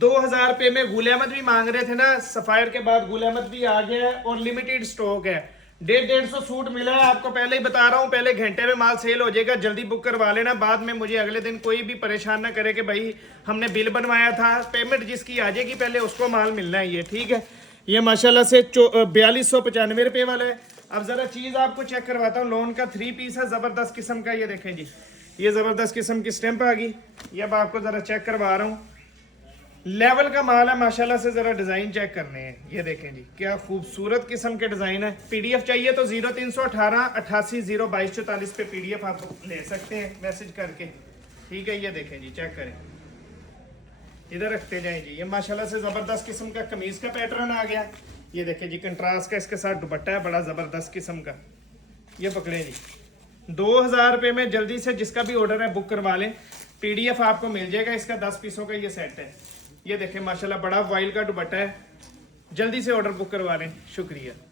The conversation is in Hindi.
2000 रुपए में गुल अहमद भी मांग रहे थे ना, सफायर के बाद गुल अहमद भी आ गया है और लिमिटेड स्टॉक है। 150 सूट मिला है आपको, पहले ही बता रहा हूँ, पहले घंटे में माल सेल हो जाएगा, जल्दी बुक करवा लेना। बाद में मुझे अगले दिन कोई भी परेशान ना करे कि भाई हमने बिल बनवाया था, पेमेंट जिसकी आ जाएगी पहले उसको माल मिलना है। ये ठीक है, ये माशाल्लाह से 4295 रुपये वाला है। अब जरा चीज आपको चेक करवाता हूँ, लोन का 3 पीस है, जबरदस्त किस्म का। ये देखें जी, ये जबरदस्त किस्म की स्टैंप आ गई। ये अब आपको जरा चेक करवा रहा हूँ, लेवल का माल है माशाल्लाह से। जरा डिजाइन चेक करने हैं, ये देखें जी क्या खूबसूरत किस्म के डिजाइन है। पीडीएफ चाहिए तो 0318 88 022 44 पे पीडीएफ आप ले सकते हैं मैसेज करके, ठीक है। ये देखें जी, चेक करें, इधर रखते जाएं जी। ये माशाल्लाह से जबरदस्त किस्म का कमीज का पैटर्न आ गया। ये देखें जी, कंट्रास्ट का इसके साथ दुपट्टा है, बड़ा जबरदस्त किस्म का। ये पकड़े जी, 2000 रुपये में जल्दी से जिसका भी ऑर्डर है बुक करवा लें। पीडीएफ आपको मिल जाएगा, इसका 10 पीसों का ये सेट है। ये देखें माशाल्लाह बड़ा वाइल का दुपट्टा है, जल्दी से ऑर्डर बुक करवा लें। शुक्रिया।